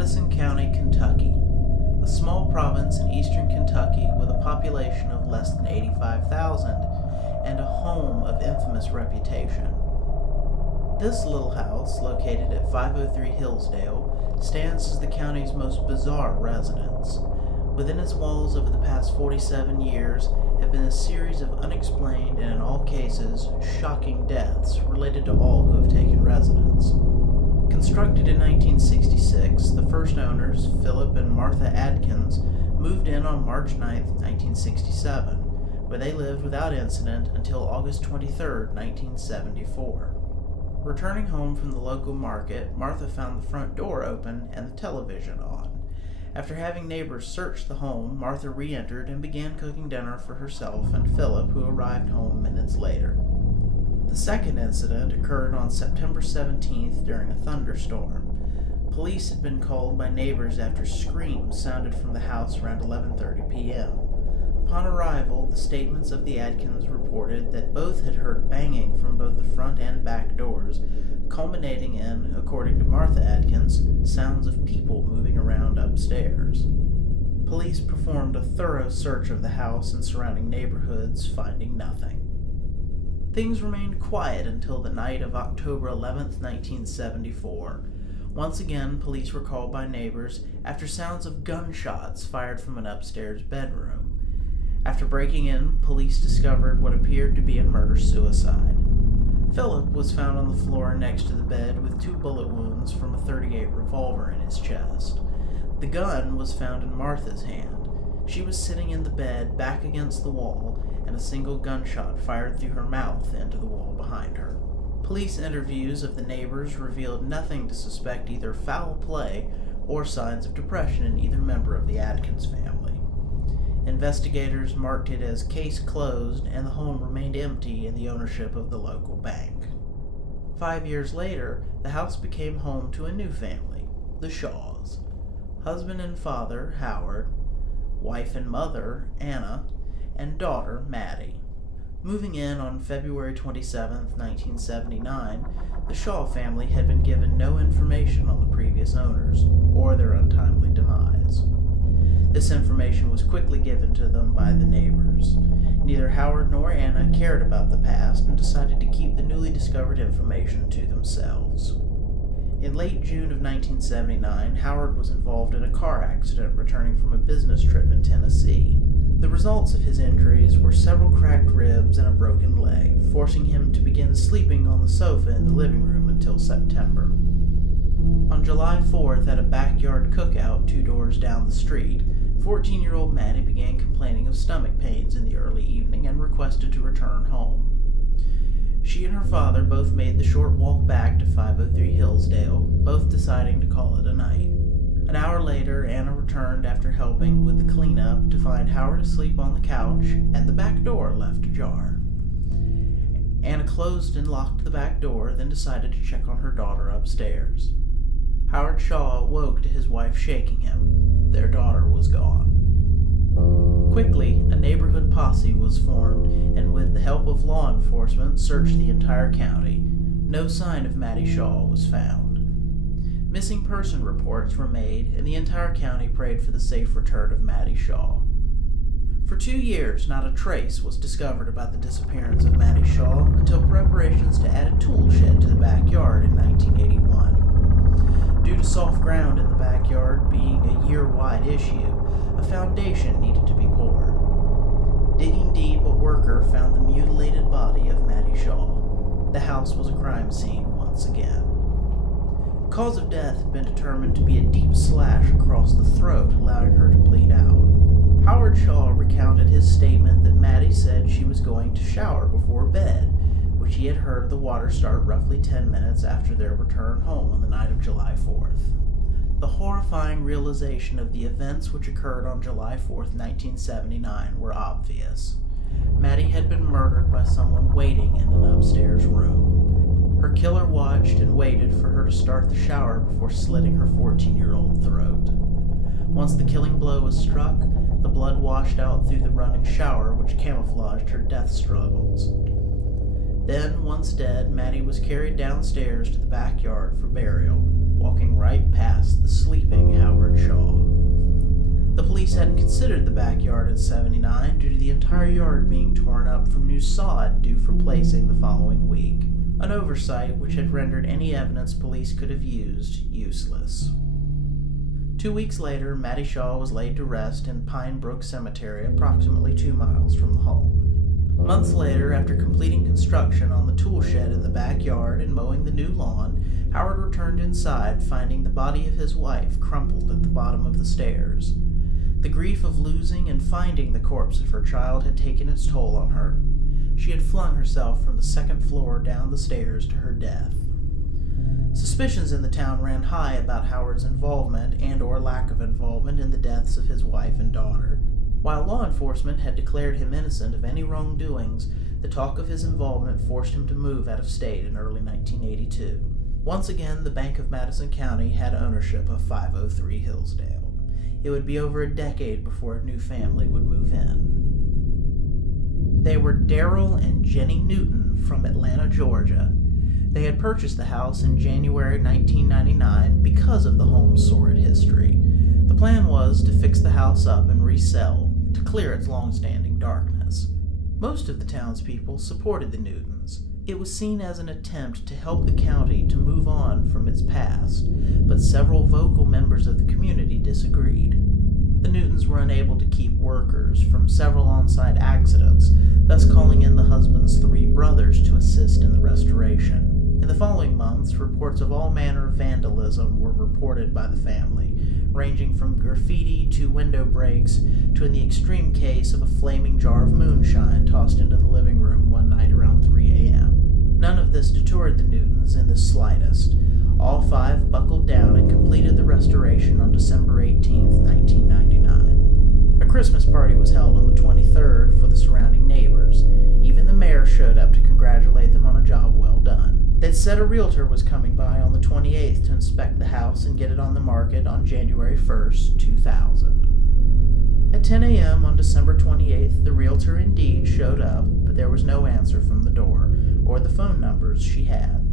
Madison County, Kentucky, a small province in eastern Kentucky with a population of less than 85,000 and a home of infamous reputation. This little house, located at 503 Hillsdale, stands as the county's most bizarre residence. Within its walls over the past 47 years have been a series of unexplained and, in all cases, shocking deaths related to all who have taken residence. Constructed in 1966, the first owners, Philip and Martha Adkins, moved in on March 9, 1967, where they lived without incident until August 23, 1974. Returning home from the local market, Martha found the front door open and the television on. After having neighbors search the home, Martha re-entered and began cooking dinner for herself and Philip, who arrived home minutes later. The second incident occurred on September 17th during a thunderstorm. Police had been called by neighbors after screams sounded from the house around 11:30 p.m. Upon arrival, the statements of the Adkins reported that both had heard banging from both the front and back doors, culminating in, according to Martha Adkins, sounds of people moving around upstairs. Police performed a thorough search of the house and surrounding neighborhoods, finding nothing. Things remained quiet until the night of October 11, 1974. Once again, police were called by neighbors after sounds of gunshots fired from an upstairs bedroom. After breaking in, police discovered what appeared to be a murder-suicide. Philip was found on the floor next to the bed with 2 bullet wounds from a .38 revolver in his chest. The gun was found in Martha's hand. She was sitting in the bed, back against the wall, and a single gunshot fired through her mouth into the wall behind her. Police interviews of the neighbors revealed nothing to suspect either foul play or signs of depression in either member of the Adkins family. Investigators marked it as case closed, and the home remained empty in the ownership of the local bank. 5 years later, the house became home to a new family, the Shaws. Husband and father, Howard, wife and mother, Anna, and daughter, Maddie. Moving in on February 27, 1979, the Shaw family had been given no information on the previous owners or their untimely demise. This information was quickly given to them by the neighbors. Neither Howard nor Anna cared about the past and decided to keep the newly discovered information to themselves. In late June of 1979, Howard was involved in a car accident returning from a business trip in Tennessee. The results of his injuries were several cracked ribs and a broken leg, forcing him to begin sleeping on the sofa in the living room until September. On July 4th, at a backyard cookout 2 doors down the street, 14-year-old Maddie began complaining of stomach pains in the early evening and requested to return home. She and her father both made the short walk back to 503 Hillsdale, both deciding to call it a night. An hour later, Anna returned after helping with the cleanup to find Howard asleep on the couch and the back door left ajar. Anna closed and locked the back door, then decided to check on her daughter upstairs. Howard Shaw awoke to his wife shaking him. Their daughter was gone. Quickly, a neighborhood posse was formed, and with the help of law enforcement, searched the entire county. No sign of Maddie Shaw was found. Missing person reports were made, and the entire county prayed for the safe return of Maddie Shaw. For 2 years, not a trace was discovered about the disappearance of Maddie Shaw until preparations to add a tool shed to the backyard in 1981. Due to soft ground in the backyard being a year-wide issue, a foundation needed to be poured. Digging deep, a worker found the mutilated body of Maddie Shaw. The house was a crime scene once again. The cause of death had been determined to be a deep slash across the throat, allowing her to bleed out. Howard Shaw recounted his statement that Maddie said she was going to shower before bed, which he had heard the water start roughly 10 minutes after their return home on the night of July 4th. The horrifying realization of the events which occurred on July 4th, 1979 were obvious. Maddie had been murdered by someone waiting in an upstairs room. Her killer watched and waited for her to start the shower before slitting her 14-year-old throat. Once the killing blow was struck, the blood washed out through the running shower, which camouflaged her death struggles. Then, once dead, Maddie was carried downstairs to the backyard for burial, walking right past the sleeping Howard Shaw. The police hadn't considered the backyard at 79 due to the entire yard being torn up from new sod due for placing the following week, an oversight which had rendered any evidence police could have used useless. 2 weeks later, Mattie Shaw was laid to rest in Pine Brook Cemetery, approximately 2 miles from the home. Months later, after completing construction on the tool shed in the backyard and mowing the new lawn, Howard returned inside, finding the body of his wife crumpled at the bottom of the stairs. The grief of losing and finding the corpse of her child had taken its toll on her. She had flung herself from the second floor down the stairs to her death. Suspicions in the town ran high about Howard's involvement and/or lack of involvement in the deaths of his wife and daughter. While law enforcement had declared him innocent of any wrongdoings, the talk of his involvement forced him to move out of state in early 1982. Once again, the Bank of Madison County had ownership of 503 Hillsdale. It would be over a decade before a new family would move in. They were Daryl and Jenny Newton from Atlanta, Georgia. They had purchased the house in January 1999 because of the home's sordid history. The plan was to fix the house up and resell, to clear its long-standing darkness. Most of the townspeople supported the Newtons. It was seen as an attempt to help the county to move on from its past, but several vocal members of the community disagreed. The Newtons were unable to keep workers from several on-site accidents, thus calling in the husband's 3 brothers to assist in the restoration. In the following months, reports of all manner of vandalism were reported by the family, ranging from graffiti to window breaks to, in the extreme case, of a flaming jar of moonshine tossed into the living room one night around 3 a.m. None of this deterred the Newtons in the slightest. All 5 buckled down and completed the restoration on December 18, 1999. A Christmas party was held on the 23rd for the surrounding neighbors. Even the mayor showed up to congratulate them on a job well done. They'd said a realtor was coming by on the 28th to inspect the house and get it on the market on January 1st, 2000. At 10 a.m. on December 28th, the realtor indeed showed up, but there was no answer from the door, or the phone numbers she had.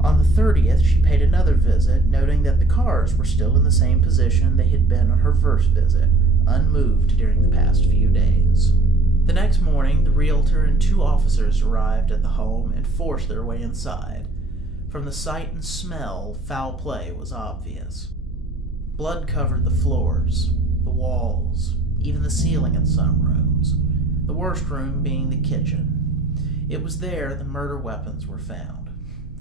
On the 30th, she paid another visit, noting that the cars were still in the same position they had been on her first visit, unmoved during the past few days. The next morning, the realtor and 2 officers arrived at the home and forced their way inside. From the sight and smell, foul play was obvious. Blood covered the floors, the walls, even the ceiling in some rooms, the worst room being the kitchen. It was there the murder weapons were found.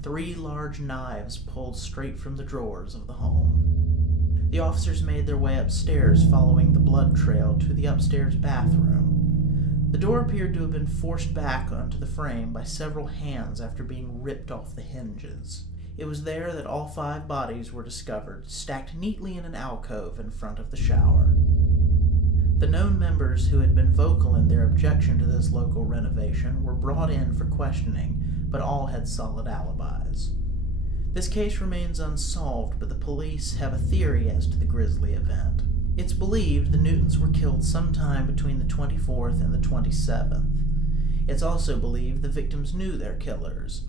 3 large knives pulled straight from the drawers of the home. The officers made their way upstairs following the blood trail to the upstairs bathroom. The door appeared to have been forced back onto the frame by several hands after being ripped off the hinges. It was there that all 5 bodies were discovered, stacked neatly in an alcove in front of the shower. The known members who had been vocal in their objection to this local renovation were brought in for questioning, but all had solid alibis. This case remains unsolved, but the police have a theory as to the grisly event. It's believed the Newtons were killed sometime between the 24th and the 27th. It's also believed the victims knew their killers,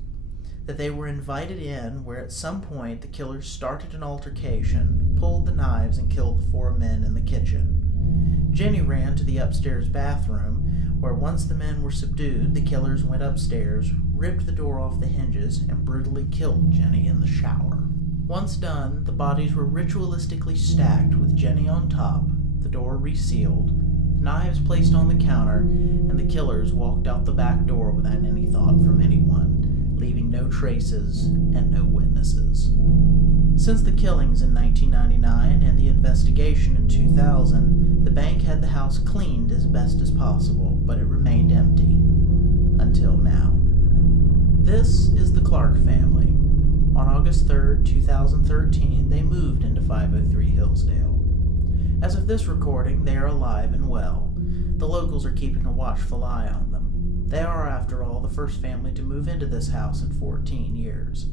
that they were invited in where at some point the killers started an altercation, pulled the knives, and killed the 4 men in the kitchen. Jenny ran to the upstairs bathroom, where once the men were subdued, the killers went upstairs, ripped the door off the hinges, and brutally killed Jenny in the shower. Once done, the bodies were ritualistically stacked with Jenny on top, the door resealed, knives placed on the counter, and the killers walked out the back door without any thought from anyone, leaving no traces and no witnesses. Since the killings in 1999 and the investigation in 2000, the bank had the house cleaned as best as possible, but it remained empty. Until now. This is the Clark family. On August 3, 2013, they moved into 503 Hillsdale. As of this recording, they are alive and well. The locals are keeping a watchful eye on them. They are, after all, the first family to move into this house in 14 years,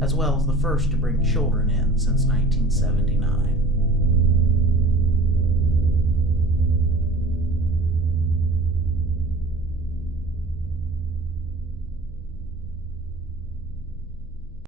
as well as the first to bring children in since 1979.